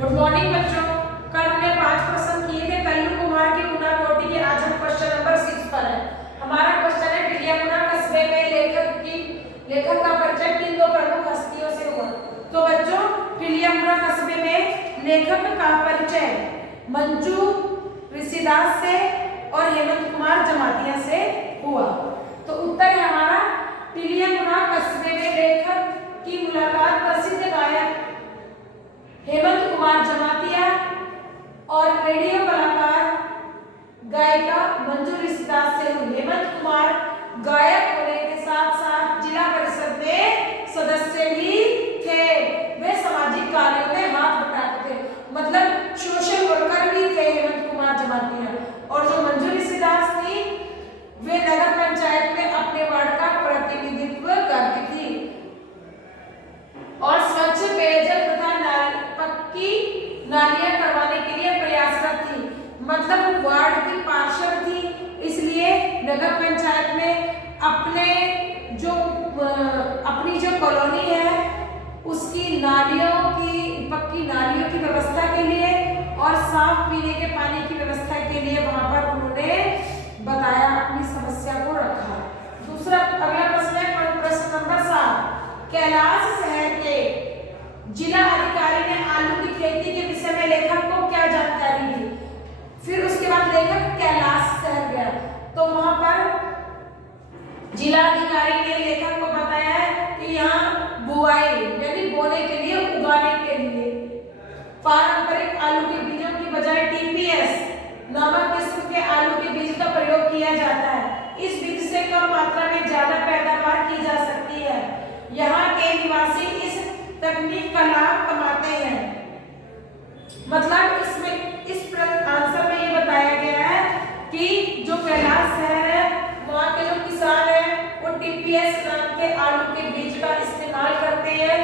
Good morning बच्चों। कल हमने 5 प्रश्न किए थे कल्लू कुमार की ऊनाकोटी के। आज हम क्वेश्चन नंबर 6 पर है। हमारा क्वेश्चन है टिलियामुना कस्बे में लेखक का परिचय किन दो प्रमुख हस्तियों से हुआ। तो बच्चों, टिलियामुना कस्बे में लेखक का परिचय मंजू ऋषिदास से और हेमंत कुमार जमातिया से हुआ। तो उत्तर है हमारा टिलियामुना कस्बे में लेखक की मुलाकात प्रसिद्ध गायक हेमंत कुमार जमातिया और रेडियो कलाकार गायिका मंजू ऋषिदास से हुई। हेमंत कुमार गायक होने के साथ साथ जिला परिषद में सदस्य भी थे। वे सामाजिक कार्यों में हाथ बटाते थे, मतलब सोशल वर्कर भी थे हेमंत कुमार जमातिया। और जो मंजू ऋषिदास थी, वे नगर पंचायत में अपने वार्ड का प्रतिनिधित्व करती थी और स्वच्छ पेयजल तथा पक्की नालियां करवाने के लिए प्रयासरत थी। मतलब वार्ड की पार्षद थी, इसलिए नगर पंचायत में अपनी जो कॉलोनी है उसकी पक्की नालियों की व्यवस्था के लिए और साफ पीने के पानी की व्यवस्था के लिए वहां पर उन्होंने बताया, अपनी समस्या को रखा। दूसरा अगला प्रश्न है प्रश्न नंबर 7। कैलाश शहर के जिला अधिकारी ने आलू की खेती के विषय में लेखक को क्या जानकारी दी। फिर उसके बाद लेखक कैलाश शहर गया, तो वहां पर जिला अधिकारी ने लेखक को बताया है कि यहाँ बुआई यानी बोने के लिए, उगाने के लिए पारंपरिक आलू के बीजों की बजाय टीपीएस नामक किस्म के आलू के बीज का प्रयोग किया जाता है। इस बीज से कम मात्रा में ज्यादा पैदावार की जा सकती है। यहाँ के निवासी इस तकनीक का लाभ कमाते हैं। मतलब इस आंसर में ये बताया गया है कि जो कैलाश शहर है, वहाँ के जो किसान हैं वो टीपीएस नाम के आलू के बीज का इस्तेमाल करते हैं।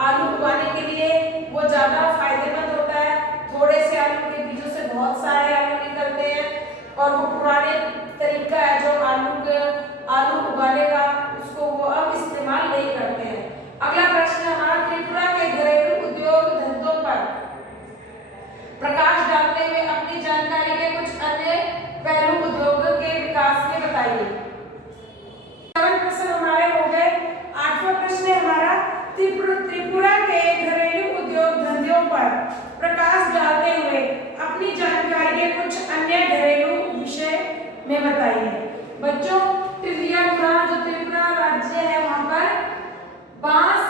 आलू उगाने के लिए वो ज्यादा फायदेमंद होता है। थोड़े से आलू के बीजों से बहुत सारे आलू निकलते हैं और वो पुराने तरीका है जो आलू उगाने का, उसको वो अब इस्तेमाल नहीं करते हैं। अगला प्रश्न हमारा त्रिपुरा के घरेलू उद्योग धंधों पर प्रकाश डालते हुए अपनी जानकारी में कुछ अन्य पहलू उद्योग के विकास में बताइए। 7 प्रश्न हमारे हो गए। 8वां प्रश्न है हमारा त्रिपुरा के घरेलू उद्योग धंधों पर प्रकाश डालते हुए अपनी जानकारी के कुछ अन्य घरेलू विषय में बताइए। बच्चों, टिलियामुना जो त्रिपुरा राज्य है, वहां पर बांस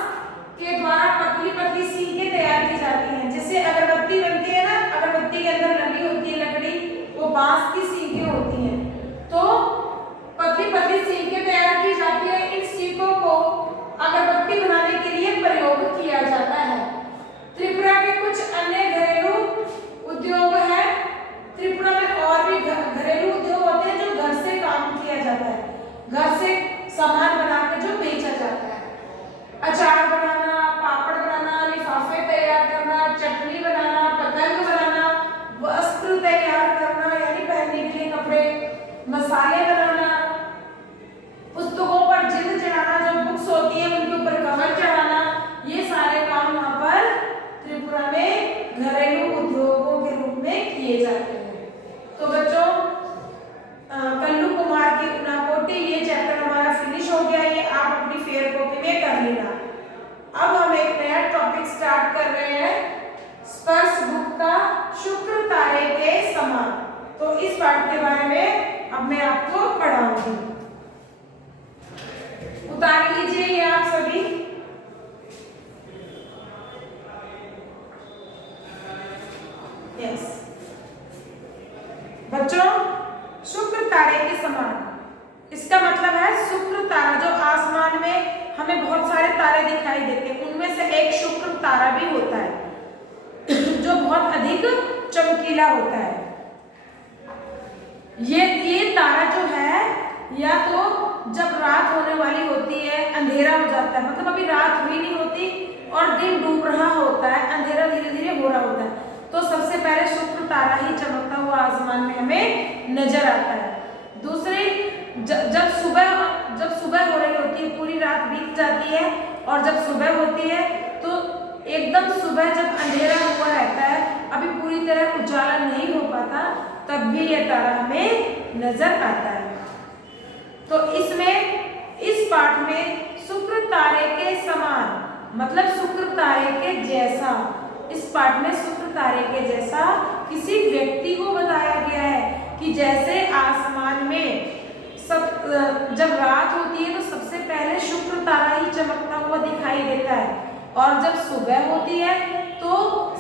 के द्वारा पतली पतली सीखें तैयार की जाती हैं। जैसे अगरबत्ती बनती है ना, अगरबत्ती के अंदर लगी होती है लकड़ी, वो बांस की सीखें होती हैं। तो पतली पतली सीखें तैयार की जाती है। इन सीखों को अगरबत्ती बनाने के लिए प्रयोग किया जाता है। त्रिपुरा के कुछ अन्य घरेलू उद्योग है। त्रिपुरा में और भी घरेलू उद्योग होते हैं जो घर से काम किया जाता है, घर से सामान बनाकर जो बेचा जाता है। अचार बनाना, पापड़ बनाना, लिफाफे तैयार करना, चटनी बनाना, पतंग बनाना, वस्त्र तैयार करना यानी पहनने के लिए कपड़े, मसाले बनाना, पुस्तकों पर जिल्द चढ़ाना, जो बुक्स होती है उनके ऊपर कवर चढ़ाना, ये सारे काम वहाँ पर त्रिपुरा में घरेलू उद्योगों के रूप में किए जाते हैं। तो बच्चों, कल्लू कुमार की ऊनाकोटी ये चैप्टर हमारा फिनिश हो गया। ये आप अपनी फेयर कॉपी में कर लेना। अब हम एक नया टॉपिक स्टार्ट कर रहे हैं, स्पर्श बुक का शुक्र तारे के समान। तो इस पाठ के बारे में अब मैं आपको पढ़ाऊंगी। उतार लीजिए ये आप सभी। यस बच्चों, शुक्र तारे के समान, इसका मतलब है शुक्र तारा जो आसमान में हमें बहुत सारे तारे दिखाई देते हैं, उनमें से एक शुक्र तारा भी होता है जो बहुत अधिक चमकीला होता है। ये तारा जो है, या तो जब रात होने वाली होती है, अंधेरा हो जाता है, मतलब अभी रात हुई नहीं होती और दिन डूब रहा होता है, अंधेरा धीरे धीरे हो रहा होता है, तो सबसे पहले शुक्र तारा ही चमकता हुआ आसमान में हमें नजर आता है। दूसरी, जब सुबह हो रही होती है, पूरी रात बीत जाती है और जब सुबह होती है तो एकदम सुबह जब अंधेरा हुआ रहता तब भी यह तारा हमें नजर आता है। तो इसमें इस पाठ में शुक्र तारे के समान मतलब शुक्र तारे के जैसा, इस पाठ में शुक्र तारे के जैसा किसी व्यक्ति को बताया गया है कि जैसे आसमान में जब रात होती है तो सबसे पहले शुक्र तारा ही चमकता हुआ दिखाई देता है, और जब सुबह होती है तो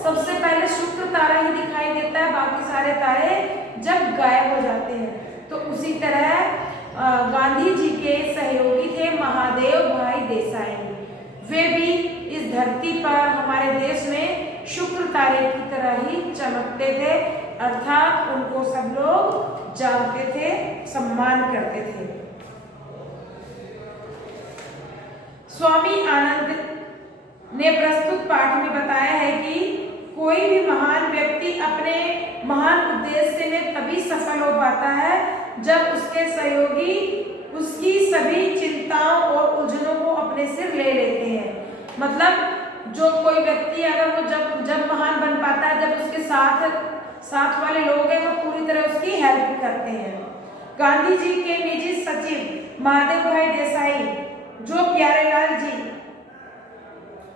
सबसे पहले शुक्र तारा ही दिखाई देता है, बाकी सारे तारे जब गायब हो जाते हैं। तो उसी तरह गांधी जी के सहयोगी थे महादेव भाई देसाई, वे भी इस धरती पर हमारे देश में शुक्र तारे की तरह ही चमकते थे, अर्थात उनको सब लोग जानते थे, सम्मान करते थे। स्वामी आनंद ने प्रस्तुत पाठ में बताया है कि कोई भी महान व्यक्ति अपने महान उद्देश्य में तभी सफल हो पाता है जब उसके सहयोगी उसकी सभी चिंताओं और उलझनों को अपने सिर ले लेते हैं। मतलब जो कोई व्यक्ति अगर वो जब महान बन पाता है, जब उसके साथ वाले लोग हैं वो पूरी तरह उसकी हेल्प करते हैं। गांधी जी के निजी सचिव महादेव भाई देसाई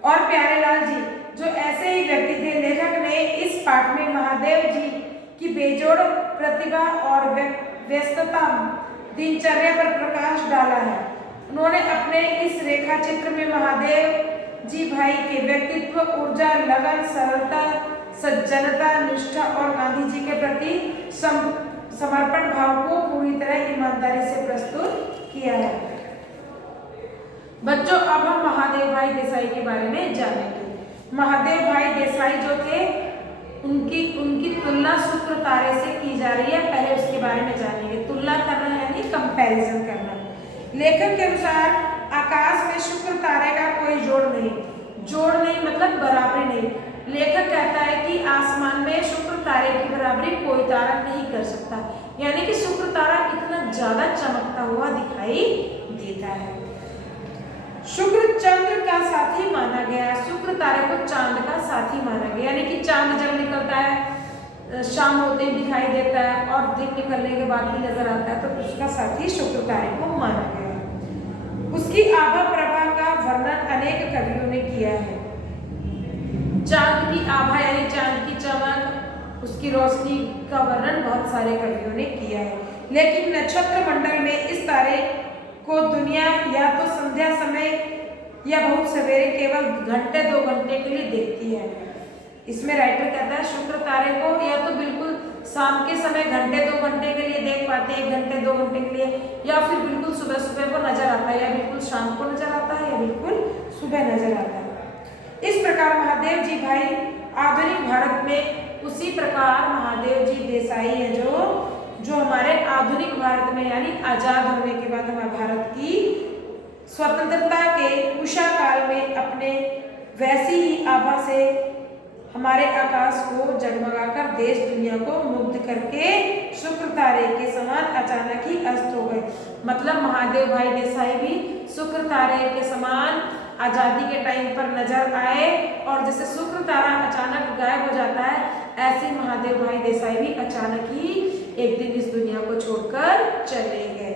और प्यारेलाल जी जो ऐसे ही व्यक्ति थे। लेखक ने इस पाठ में महादेव जी की बेजोड़ प्रतिभा और व्यस्तता दिनचर्या पर प्रकाश डाला है। उन्होंने अपने इस रेखा चित्र में महादेव जी भाई के व्यक्तित्व, ऊर्जा, लगन, सरलता, सज्जनता, निष्ठा और गांधी जी के प्रति समर्पण भाव को पूरी तरह ईमानदारी से प्रस्तुत किया है। बच्चों, अब हम महादेव भाई देसाई के बारे में जानेंगे। महादेव भाई देसाई जो थे उनकी तुलना शुक्र तारे से की जा रही है। पहले उसके बारे में जानेंगे। तुलना करना यानी कंपैरिजन करना। लेखक के अनुसार आकाश में शुक्र तारे का कोई जोड़ नहीं मतलब बराबरी नहीं। लेखक कहता है कि आसमान में शुक्र तारे की बराबरी कोई तारा नहीं कर सकता, यानी कि शुक्र तारा इतना ज्यादा चमकता हुआ दिखाई देता है। शुक्र चंद्र का साथी माना गया। शुक्र तारे को चांद का साथी माना गया, यानी कि चांद जब निकलता है शाम होते ही दिखाई देता है और दिन निकलने के बाद भी नजर आता है, तो उसका साथी शुक्र तारे को माना गया। उसकी आभा प्रभा का वर्णन अनेक कवियों ने किया है। चांद की आभा यानी चांद की चमक, उसकी रोशनी का वर्णन बहुत सारे कवियों ने किया है। लेकिन नक्षत्र मंडल में इस तारे को दुनिया या तो संध्या समय या बहुत सवेरे केवल घंटे 2 घंटे के लिए देखती है। इसमें राइटर कहता है शुक्र तारे को या तो बिल्कुल शाम के समय घंटे 2 घंटे के लिए देख पाते हैं, 1 घंटे 2 घंटे के लिए, या फिर बिल्कुल सुबह सुबह को नजर आता है, या बिल्कुल शाम को नजर आता है, या बिल्कुल सुबह नजर आता है। इस प्रकार महादेव जी भाई आधुनिक भारत में उसी प्रकार महादेव जी देसाई है जो हमारे आधुनिक भारत में यानी आजाद होने के बाद हमारे भारत की स्वतंत्रता के उषा काल में अपने वैसी ही आभा से हमारे आकाश को जगमगाकर देश दुनिया को मुग्ध करके शुक्र तारे के समान अचानक ही अस्त हो गए। मतलब महादेव भाई देसाई भी शुक्र तारे के समान आजादी के टाइम पर नजर आए, और जैसे शुक्र तारा अचानक गायब हो जाता है, ऐसे महादेव भाई देसाई भी अचानक ही एक दिन इस दुनिया को छोड़कर चले गए।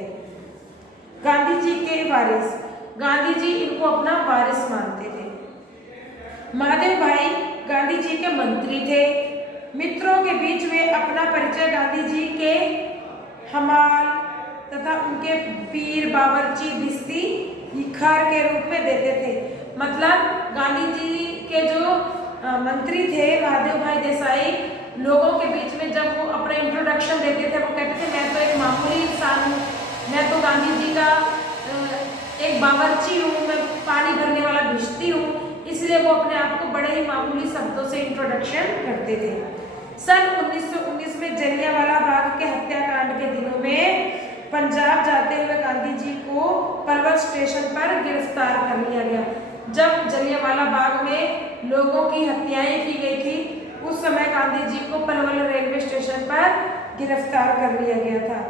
गांधी जी के वारिस। गांधी जी इनको अपना वारिस मानते थे। महादेव भाई गांधी जी के मंत्री थे। मित्रों के बीच में अपना परिचय गांधी जी के हमाल तथा उनके पीर बावर्ची भिस्ती खार के रूप में देते थे। मतलब गांधी जी के जो मंत्री थे महादेव भाई देसाई, लोगों के बीच में जब वो अपना इंट्रोडक्शन देते थे, वो कहते थे मैं तो एक मामूली इंसान हूँ, मैं तो गांधी जी का एक बावर्ची हूँ, मैं पानी भरने वाला भिश्ती हूँ। इसलिए वो अपने आप को बड़े ही मामूली शब्दों से इंट्रोडक्शन करते थे। सन 1919 में जलियांवाला बाग के हत्याकांड के दिनों में पंजाब जाते हुए गांधी जी को पलवल स्टेशन पर गिरफ्तार कर लिया गया। जब जलियांवाला बाग में लोगों की हत्याएं की गई थी, उस समय गांधी जी को पलवल रेलवे स्टेशन पर गिरफ्तार कर लिया गया था।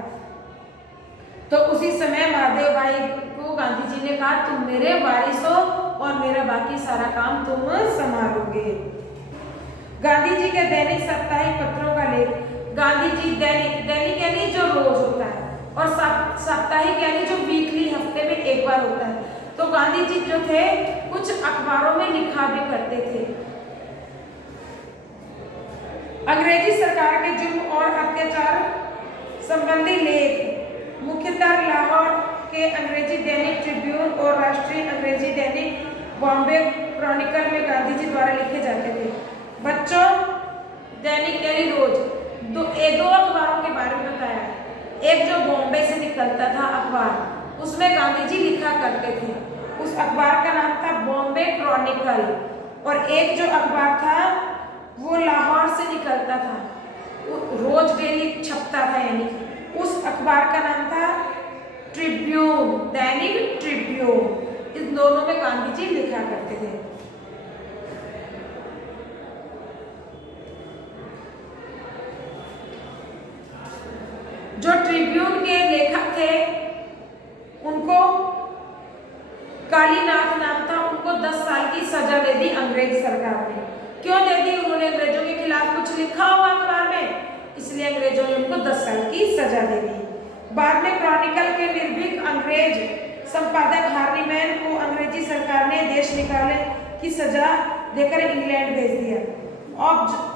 तो उसी समय महादेव भाई को गांधी जी ने कहा तुम मेरे वारिस हो और मेरा बाकी सारा काम तुम संभालोगे। गांधी जी के दैनिक साप्ताहिक पत्रों का लेख। गांधी जी दैनिक, दैनिक यानी जो रोज होता है, और साप्ताहिक यानी जो वीकली, हफ्ते में एक बार होता है। तो गांधी जी जो थे कुछ अखबारों में लिखा भी करते थे। अंग्रेजी सरकार के जुर्म और अत्याचार संबंधी लेख मुख्यतः लाहौर के अंग्रेजी दैनिक ट्रिब्यून और राष्ट्रीय अंग्रेजी दैनिक बॉम्बे क्रॉनिकल में गांधी जी द्वारा लिखे जाते थे। बच्चों, दैनिक यानी रोज, दो अखबारों के बारे में बताया। एक जो बॉम्बे से निकलता था अखबार, उसमें गांधी जी लिखा करते थे, उस अखबार का नाम था बॉम्बे क्रॉनिकल। और एक जो अखबार था वो लाहौर से निकलता था, रोज डेली छपता था, यानी उस अखबार का नाम था ट्रिब्यून, दैनिक ट्रिब्यून। इस दोनों में गांधी जी लिखा करते थे। जो ट्रिब्यून के लेखक थे उनको कालीनाथ नाम था, उनको 10 साल की सजा दे दी अंग्रेज सरकार ने। क्यों दे दी? उन्होंने अंग्रेजों के खिलाफ कुछ लिखा हुआ अखबार में, इसलिए अंग्रेजों ने उनको 10 साल की सजा दे दी। बाद में क्रॉनिकल के निर्भीक अंग्रेज संपादक हार्नीमैन को अंग्रेजी सरकार ने देश निकाले की सजा देकर इंग्लैंड भेज दिया।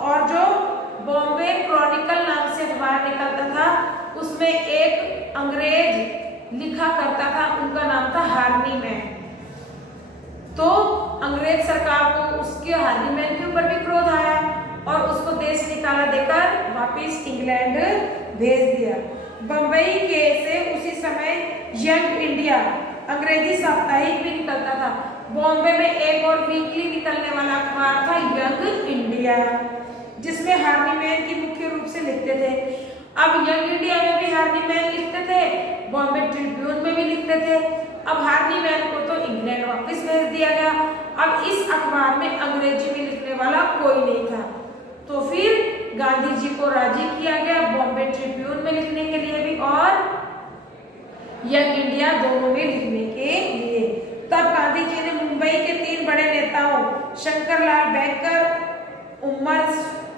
और जो बॉम्बे क्रॉनिकल नाम से अखबार निकलता था, उसमें एक अंग्रेज लिखा करता था, उनका नाम था हार्नीमैन। तो अंग्रेज सरकार को उसके हार्नीमैन के ऊपर भी क्रोध आया और उसको देश निकाला देकर वापिस इंग्लैंड भेज दिया। बम्बई के से उसी समय यंग इंडिया अंग्रेजी साप्ताहिक भी निकलता था। बॉम्बे में एक और वीकली निकलने वाला अखबार था यंग इंडिया, जिसमें हार्नीमैन की मुख्य रूप से लिखते थे। अब यंग इंडिया में भी हार्नीमैन लिखते थे, बॉम्बे ट्रिब्यून में भी लिखते थे। अब हार्नीमैन को तो इंग्लैंड वापस भेज दिया गया। अब इस अखबार में अंग्रेजी में लिखने वाला कोई नहीं था, तो फिर गांधी जी को राजी किया गया बॉम्बे ट्रिब्यून में लिखने के लिए भी और यंग इंडिया दोनों में लिखने के लिए। तब गांधी जी ने मुंबई के 3 बड़े नेताओं शंकरलाल बैंकर, उमर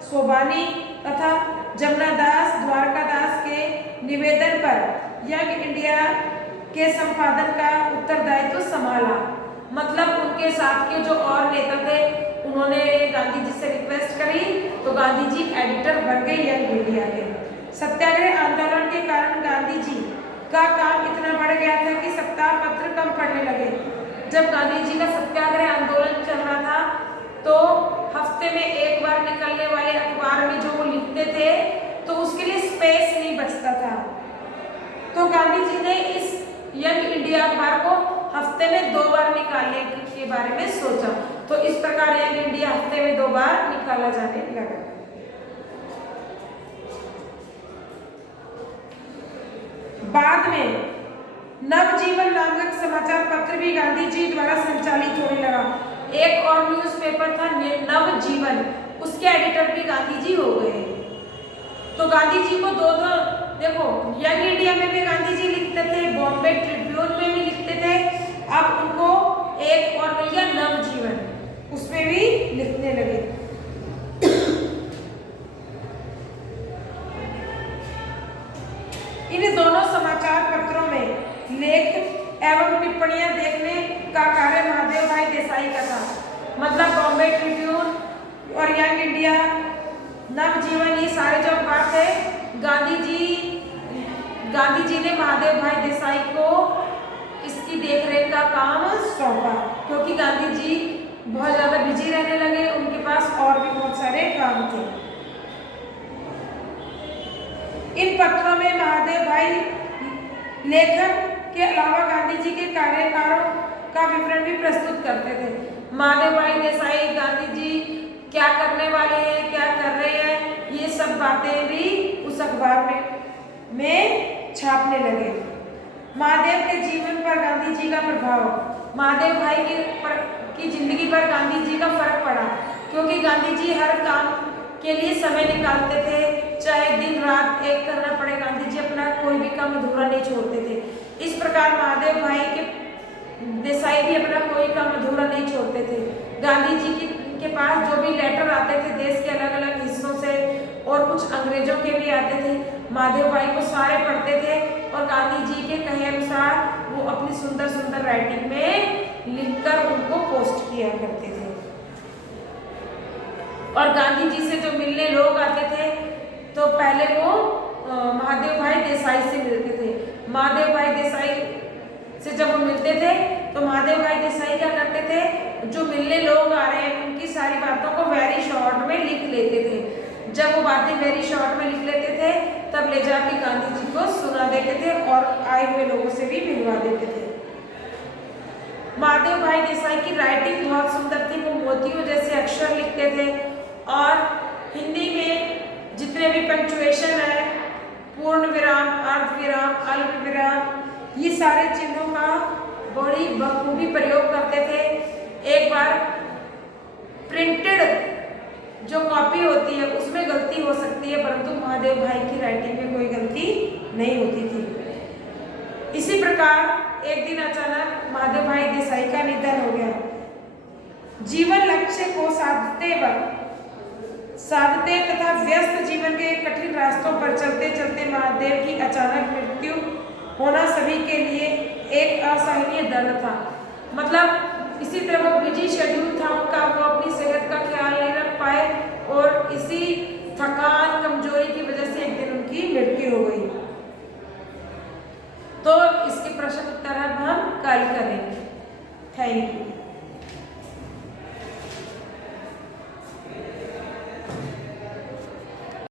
सोबानी तथा जमनादास द्वारकादास के निवेदन पर यंग इंडिया के संपादन का उत्तरदायित्व संभाला। मतलब उनके साथ के जो और नेता थे उन्होंने गांधी जी से रिक्वेस्ट करी, तो गांधी जी एडिटर बन गए यंग इंडिया के। सत्याग्रह आंदोलन के कारण गांधी जी का काम इतना बढ़ गया था कि सप्ताह पत्र कम पढ़ने लगे। जब गांधी जी का सत्याग्रह आंदोलन चल रहा था तो हफ्ते में एक बार निकलने वाले अखबार में जो वो लिखते थे तो उसके लिए स्पेस नहीं बचता था। तो गांधी जी ने इस यंग इंडिया अखबार को हफ्ते में 2 बार निकालने के बारे में सोचा। तो इस प्रकार यंग इंडिया हफ्ते में 2 बार निकाला जाने लगा। बाद में नवजीवन नामक समाचार पत्र भी गांधी जी द्वारा संचालित होने लगा। एक और न्यूज़पेपर था नवजीवन, उसके एडिटर भी गांधी जी हो गए। तो गांधी जी को दो देखो, यंग इंडिया में भी गांधी जी लिखते थे, बॉम्बे ट्रिब्यून में भी लिखते थे। अब उनको एक और मिल गया नवजीवन, उसमें भी लिखने लगे। इन दोनों समाचार पत्रों में लेख एवं टिप्पणियां देखने का कार्य महादेव भाई देसाई का था। मतलब बॉम्बे ट्रिब्यून और यंग इंडिया, नवजीवन, ये सारे जो अखबार थे गांधी जी ने महादेव भाई देसाई को इसकी देखरेख का काम सौंपा, क्योंकि गांधी जी बहुत ज्यादा बिजी रहने लगे, उनके पास और भी बहुत सारे काम थे। इन पत्रों में महादेव भाई लेखन के अलावा गांधी जी के कार्यकालों का विवरण भी प्रस्तुत करते थे। महादेव भाई देसाई गांधी जी क्या करने वाले हैं, क्या कर रहे हैं, ये सब बातें भी उस अखबार में छापने लगे। महादेव के जीवन पर गांधी जी का प्रभाव, महादेव भाई की जिंदगी पर गांधी जी का फर्क पड़ा, क्योंकि गांधी जी हर काम के लिए समय निकालते थे, चाहे दिन रात एक करना पड़े, गांधी जी अपना कोई भी काम अधूरा नहीं छोड़ते थे। इस प्रकार महादेव भाई के देसाई भी अपना कोई काम अधूरा नहीं छोड़ते थे। गांधी जी के पास जो भी लेटर आते थे देश के अलग अलग हिस्सों से और कुछ अंग्रेज अंग्रेजों के भी आते थे। महादेव भाई को सारे पढ़ते थे और गांधी जी के कहे अनुसार वो अपनी सुंदर सुंदर राइटिंग में लिखकर उनको पोस्ट किया करते थे। और गांधी जी से जो मिलने लोग आते थे तो पहले वो महादेव भाई देसाई से मिलते थे। महादेव भाई देसाई से जब वो मिलते थे तो महादेव भाई देसाई क्या करते थे, जो मिलने लोग आ रहे हैं उनकी सारी बातों को वेरी शॉर्ट में लिख लेते थे। जब वो बातें वेरी शॉर्ट में लिख लेते थे तब ले जाके गांधी जी को सुना देते थे और आए हुए लोगों से भी मिलवा देते थे। महादेव भाई देसाई की राइटिंग बहुत सुंदर थी। वो मोतियों जैसे अक्षर लिखते थे और हिंदी में जितने भी पंक्चुएशन है, पूर्ण विराम, अर्ध विराम, अल्प विराम, ये सारे चिन्हों का बड़ी बखूबी प्रयोग करते थे। एक बार प्रिंटेड जो कॉपी होती है उसमें गलती हो सकती है, परंतु महादेव भाई की राइटिंग में कोई गलती नहीं होती थी। इसी प्रकार एक दिन अचानक महादेव भाई देसाई का निधन हो गया। जीवन लक्ष्य को साधते तथा व्यस्त जीवन के कठिन रास्तों पर चलते चलते महादेव की अचानक मृत्यु होना सभी के लिए एक असहनीय दर्द था। मतलब इसी तरह वो बिजी शेड्यूल था उनका, वो अपनी सेहत का ख्याल नहीं रख पाए और इसी थकान कमजोरी की वजह से एक दिन उनकी मृत्यु हो गई।